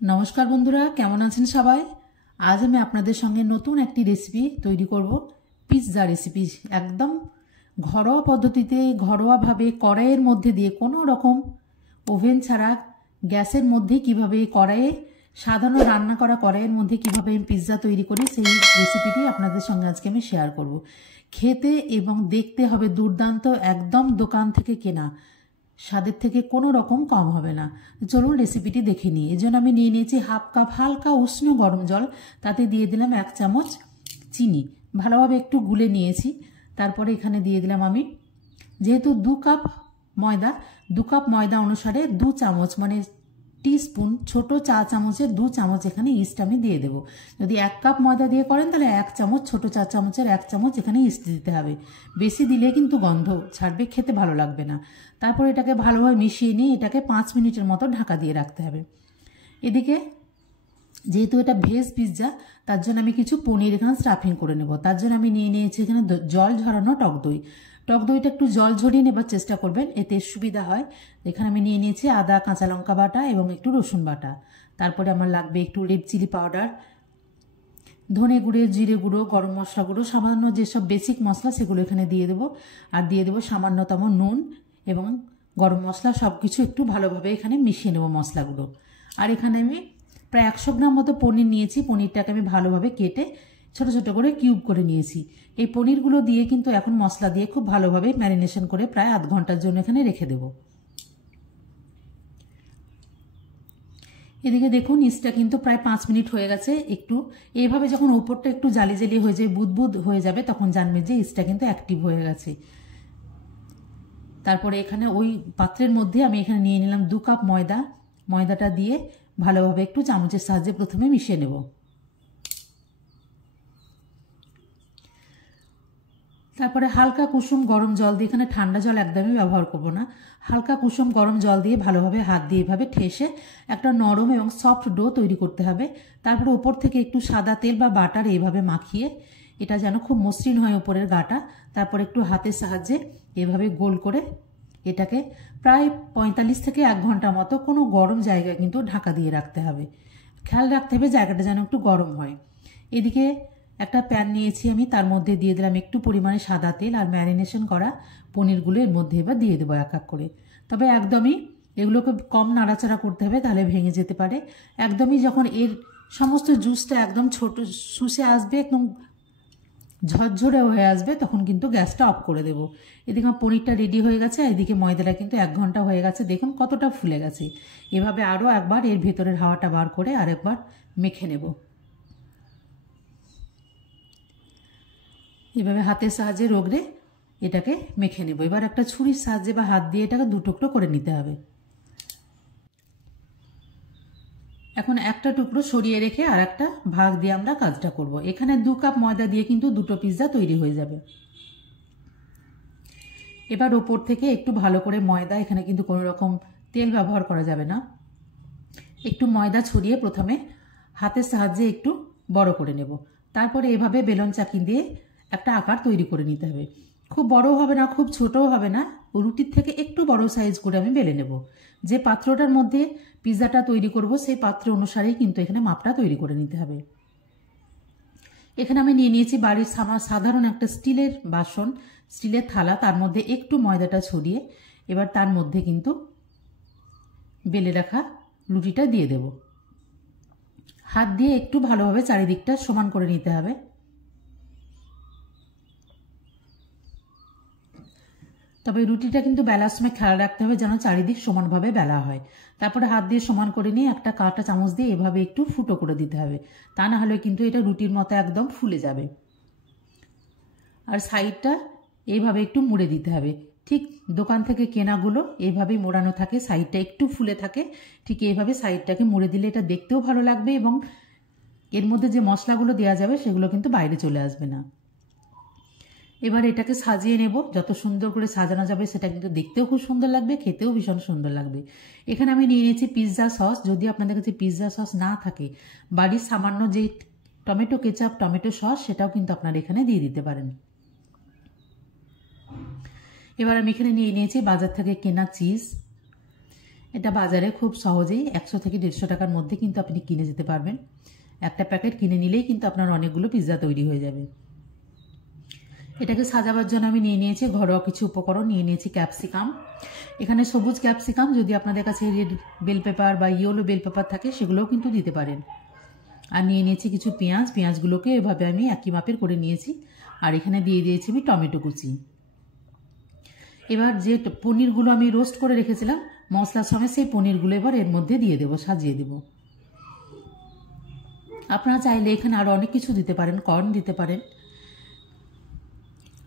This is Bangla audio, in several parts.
নমস্কার বন্ধুরা, কেমন আছেন সবাই? আজ আমি আপনাদের সঙ্গে নতুন একটি রেসিপি তৈরি করব। পিৎজা রেসিপি একদম ঘরোয়া পদ্ধতিতে, ঘরোয়াভাবে কড়াইয়ের মধ্যে দিয়ে, কোনো রকম ওভেন ছাড়া গ্যাসের মধ্যে কিভাবে কড়াইয়ে, সাধারণ রান্না করা কড়াইয়ের মধ্যে কিভাবে আমি পিৎজা তৈরি করি সেই রেসিপিটি আপনাদের সঙ্গে আজকে আমি শেয়ার করব। খেতে এবং দেখতে হবে দুর্দান্ত, একদম দোকান থেকে কেনা স্বাদের থেকে কোনো রকম কম হবে না। চলুন রেসিপিটি দেখে নিই। এর জন্য আমি নিয়ে নিয়েছি হাফ কাপ হালকা উষ্ণ গরম জল, তাতে দিয়ে দিলাম 1 চামচ চিনি, ভালোভাবে একটু গুলে নিয়েছি। তারপরে এখানে দিয়ে দিলাম আমি, যেহেতু 2 কাপ ময়দা অনুসারে 2 চামচ, মানে টিস্পুন, ছোট চা চামচের 2 চামচ এখানে ইস্ট আমি দিয়ে দেব। যদি 1 কাপ ময়দা দিয়ে করেন তাহলে 1 চামচ, ছোট চা চামচের 1 চামচ এখানে ইস্ট দিতে হবে। বেশি দিলে কিন্তু গন্ধ ছাড়বে, খেতে ভালো লাগবে না। তারপর এটাকে ভালোভাবে মিশিয়ে নিয়ে এটাকে 5 মিনিটের মতো ঢাকা দিয়ে রাখতে হবে। এদিকে যেহেতু এটা ভেজ পিৎজা, তার জন্য আমি কিছু পনির এখানে স্টাফিং করে নেব। তার জন্য আমি নিয়ে নিয়েছি এখানে জল ঝরানো টক দই। টক দইটা একটু জল ঝরিয়ে নেবার চেষ্টা করবেন, এতে সুবিধা হয়। এখানে আমি নিয়ে নিয়েছি আদা, কাঁচা লঙ্কা বাটা এবং একটু রসুন বাটা। তারপরে আমার লাগবে একটু রেড চিলি পাউডার, ধনে গুঁড়ো, জিরে গুঁড়ো, গরম মশলা গুঁড়ো, সামান্য যেসব বেসিক মশলা সেগুলো এখানে দিয়ে দেবো। আর দিয়ে দেবো সামান্যতম নুন এবং গরম মশলা, সব কিছু একটু ভালোভাবে এখানে মিশিয়ে নেবো মশলাগুলো। আর এখানে আমি প্রায় 100 গ্রাম মতো পনির নিয়েছি। পনিরটাকে আমি ভালোভাবে কেটে ছোট ছোট করে কিউব করে নিয়েছি। এই পনিরগুলো দিয়ে কিন্তু এখন মশলা দিয়ে খুব ভালোভাবে ম্যারিনেশন করে প্রায় আধ ঘন্টার জন্য এখানে রেখে দেবো। এদিকে দেখুন ইস্টটা কিন্তু প্রায় 5 মিনিট হয়ে গেছে। একটু এইভাবে যখন উপরটা একটু জালি জালি হয়ে যায়, বুদবুদ হয়ে যাবে, তখন জানবে যে ইস্টটা কিন্তু অ্যাক্টিভ হয়ে গেছে। তারপরে এখানে ওই পাত্রের মধ্যে আমি এখানে নিয়ে নিলাম 2 কাপ ময়দা। ময়দাটা দিয়ে ভালোভাবে একটু চামচের সাহায্যে প্রথমে মিশিয়ে নেব। তারপরে হালকা কুসুম গরম জল দিয়ে, এখানে ঠান্ডা জল একদমই ব্যবহার করব না, হালকা কুসুম গরম জল দিয়ে ভালোভাবে হাত দিয়ে এভাবে ঠেসে একটা নরম এবং সফট ডো তৈরি করতে হবে। তারপরে ওপর থেকে একটু সাদা তেল বা বাটার এইভাবে মাখিয়ে, এটা যেন খুব মসৃণ হয় ওপরের গাটা, তারপর একটু হাতের সাহায্যে এভাবে গোল করে এটাকে প্রায় 45 থেকে 1 ঘন্টা মতো কোনো গরম জায়গায় কিন্তু ঢাকা দিয়ে রাখতে হবে। খেয়াল রাখতে হবে জায়গাটা যেন একটু গরম হয়। এদিকে একটা প্যান নিয়েছি আমি, তার মধ্যে দিয়ে দিলাম একটু পরিমাণে সাদা তেল, আর ম্যারিনেশন করা পনিরগুলো এর মধ্যে এবার দিয়ে দেবো এক এক করে। তবে একদমই এগুলোকে কম নাড়াচাড়া করতে হবে, তাহলে ভেঙে যেতে পারে। একদমই যখন এর সমস্ত জুসটা একদম ছোট শুষে আসবে, একদম ঝরঝরে হয়ে আসবে, তখন কিন্তু গ্যাসটা অফ করে দেবো। এদিকে আমার পনিরটা রেডি হয়ে গেছে, এদিকে ময়দাটা কিন্তু 1 ঘন্টা হয়ে গেছে। দেখুন কতটা ফুলে গেছে। এভাবে আরও একবার এর ভেতরের হাওয়াটা বার করে আরেকবার মেখে নেব। এভাবে হাতের সাহায্যে রগড়ে এটাকে মেখে নেব। এবার একটা ছুরির সাহায্যে বা হাত দিয়ে এটাকে 2 টুকরো করে নিতে হবে। এখন একটা টুকরো সরিয়ে রেখে আর একটা ভাগ দিয়ে আমরা কাজটা করব। এখানে 2 কাপ ময়দা দিয়ে কিন্তু 2টো পিৎজা তৈরি হয়ে যাবে। এবার ওপর থেকে একটু ভালো করে ময়দা, এখানে কিন্তু কোনো রকম তেল ব্যবহার করা যাবে না, একটু ময়দা ছড়িয়ে প্রথমে হাতের সাহায্যে একটু বড় করে নেব। তারপরে এভাবে বেলন চাকি দিয়ে একটা আকার তৈরি করে নিতে হবে। খুব বড়ও হবে না, খুব ছোটও হবে না, রুটির থেকে একটু বড় সাইজ করে আমি বেলে নেব। যে পাত্রটার মধ্যে পিৎজাটা তৈরি করব সেই পাত্র অনুসারেই কিন্তু এখানে মাপটা তৈরি করে নিতে হবে। এখানে আমি নিয়ে নিয়েছি বাড়ির সাধারণ একটা স্টিলের বাসন, স্টিলের থালা, তার মধ্যে একটু ময়দাটা ছড়িয়ে এবার তার মধ্যে কিন্তু বেলে রাখা রুটিটা দিয়ে দেব। হাত দিয়ে একটু ভালোভাবে চারিদিকটা সমান করে নিতে হবে। তবে রুটিটা কিন্তু বেলার সময় খেয়াল রাখতে হবে যেন চারিদিক সমানভাবে বেলা হয়। তারপরে হাত দিয়ে সমান করে নিয়ে একটা কাঁটা চামচ দিয়ে এভাবে একটু ফুটো করে দিতে হবে, তা না হলে কিন্তু এটা রুটির মতো একদম ফুলে যাবে। আর সাইডটা এইভাবে একটু মুড়ে দিতে হবে, ঠিক দোকান থেকে কেনাগুলো এইভাবেই মোড়ানো থাকে, সাইডটা একটু ফুলে থাকে। ঠিক এইভাবে সাইডটাকে মুড়ে দিলে এটা দেখতেও ভালো লাগবে এবং এর মধ্যে যে মশলাগুলো দেওয়া যাবে সেগুলো কিন্তু বাইরে চলে আসবে না। এবার এটাকে সাজিয়ে নেব, যত সুন্দর করে সাজানো যাবে সেটা কিন্তু দেখতেও খুব সুন্দর লাগবে, খেতেও ভীষণ সুন্দর লাগবে। এখানে আমি নিয়ে নিয়েছি পিৎজা সস। যদি আপনাদের কাছে পিৎজা সস না থাকে, বাড়ির সামান্য যে টমেটো কেচাপ, টমেটো সস, সেটাও কিন্তু আপনারা এখানে দিয়ে দিতে পারেন। এবার আমি এখানে নিয়ে নিয়েছি বাজার থেকে কেনা চিজ। এটা বাজারে খুব সহজেই 100 থেকে 150 টাকার মধ্যে কিন্তু আপনি কিনে যেতে পারবেন। একটা প্যাকেট কিনে নিলেই কিন্তু আপনার অনেকগুলো পিৎজা তৈরি হয়ে যাবে। এটাকে সাজাবার জন্য আমি নিয়ে নিয়েছি ঘরোয়া কিছু উপকরণ। নিয়ে নিয়েছি ক্যাপসিকাম, এখানে সবুজ ক্যাপসিকাম, যদি আপনাদের কাছে রেড বেল পেপার বা ইয়েলো বেল পেপার থাকে সেগুলোও কিন্তু দিতে পারেন। আর নিয়ে নিয়েছি কিছু পেঁয়াজ, পেঁয়াজগুলোকে এভাবে আমি একই মাপের করে নিয়েছি। আর এখানে দিয়ে দিয়েছি আমি টমেটো কুচি। এবার যে পনিরগুলো আমি রোস্ট করে রেখেছিলাম মশলার সমেত, সেই পনিরগুলো এবার এর মধ্যে দিয়ে দেবো, সাজিয়ে দেবো। আপনারা চাইলে এখানে আরও অনেক কিছু দিতে পারেন, কর্ন দিতে পারেন,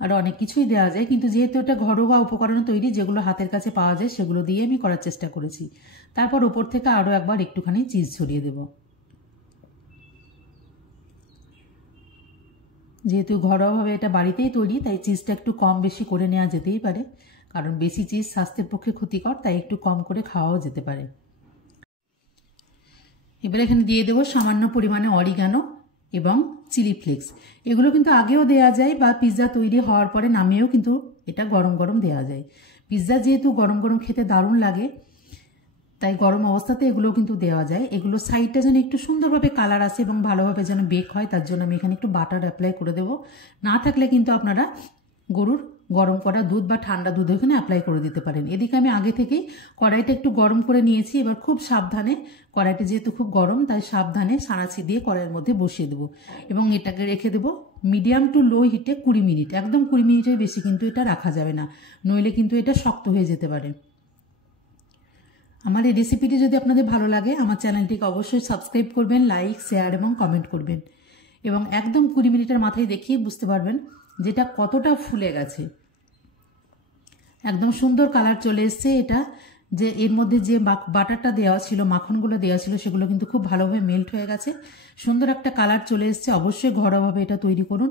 আরও অনেক কিছুই দেওয়া যায়, কিন্তু যেহেতু এটা ঘরোয়া উপকরণ তৈরি, যেগুলো হাতের কাছে পাওয়া যায় সেগুলো দিয়ে আমি করার চেষ্টা করেছি। তারপর উপর থেকে আরও একবার একটুখানি চিজ ছড়িয়ে দেব। যেহেতু ঘরোয়াভাবে এটা বাড়িতেই তৈরি, তাই চিজটা একটু কম বেশি করে নেওয়া যেতেই পারে, কারণ বেশি চিজ স্বাস্থ্যের পক্ষে ক্ষতিকর, তাই একটু কম করে খাওয়াও যেতে পারে। এবার এখানে দিয়ে দেবো সামান্য পরিমাণে অরিগানো এবং চিলি ফ্লেক্স। এগুলো কিন্তু আগেও দেওয়া যায় বা পিৎজা তৈরি হওয়ার পরে নামিয়েও কিন্তু এটা গরম গরম দেওয়া যায়। পিৎজা যেহেতু গরম গরম খেতে দারুণ লাগে, তাই গরম অবস্থাতে এগুলো কিন্তু দেওয়া যায়। এগুলো সাইডটা যেন একটু সুন্দরভাবে কালার আসে এবং ভালোভাবে যেন বেক হয়, তার জন্য আমি এখানে একটু বাটার অ্যাপ্লাই করে দেবো। না থাকলে কিন্তু আপনারা গরুর গরম করা দুধ বা ঠান্ডা দুধ এখানে অ্যাপ্লাই করে দিতে পারেন। এদিকে আমি আগে থেকেই কড়াইটা একটু গরম করে নিয়েছি। এবার খুব সাবধানে, কড়াইটা যেহেতু খুব গরম তাই সাবধানে সাঁড়াশি দিয়ে কড়াইয়ের মধ্যে বসিয়ে দেবো এবং এটাকে রেখে দেবো মিডিয়াম টু লো হিটে 20 মিনিট। একদম 20 মিনিটের বেশি কিন্তু এটা রাখা যাবে না, নইলে কিন্তু এটা শক্ত হয়ে যেতে পারে। আমার এই রেসিপিটি যদি আপনাদের ভালো লাগে আমার চ্যানেলটিকে অবশ্যই সাবস্ক্রাইব করবেন, লাইক, শেয়ার এবং কমেন্ট করবেন। এবং একদম 20 মিনিটের মাথায় দেখিয়ে বুঝতে পারবেন যেটা কতটা ফুলে গেছে। একদম সুন্দর কালার চলে এসছে। এটা যে এর মধ্যে যে বাটারটা দেওয়া ছিল, মাখনগুলো দেওয়া ছিল, সেগুলো কিন্তু খুব ভালোভাবে মেল্ট হয়ে গেছে। সুন্দর একটা কালার চলে এসছে। অবশ্যই ঘরোয়াভাবে এটা তৈরি করুন।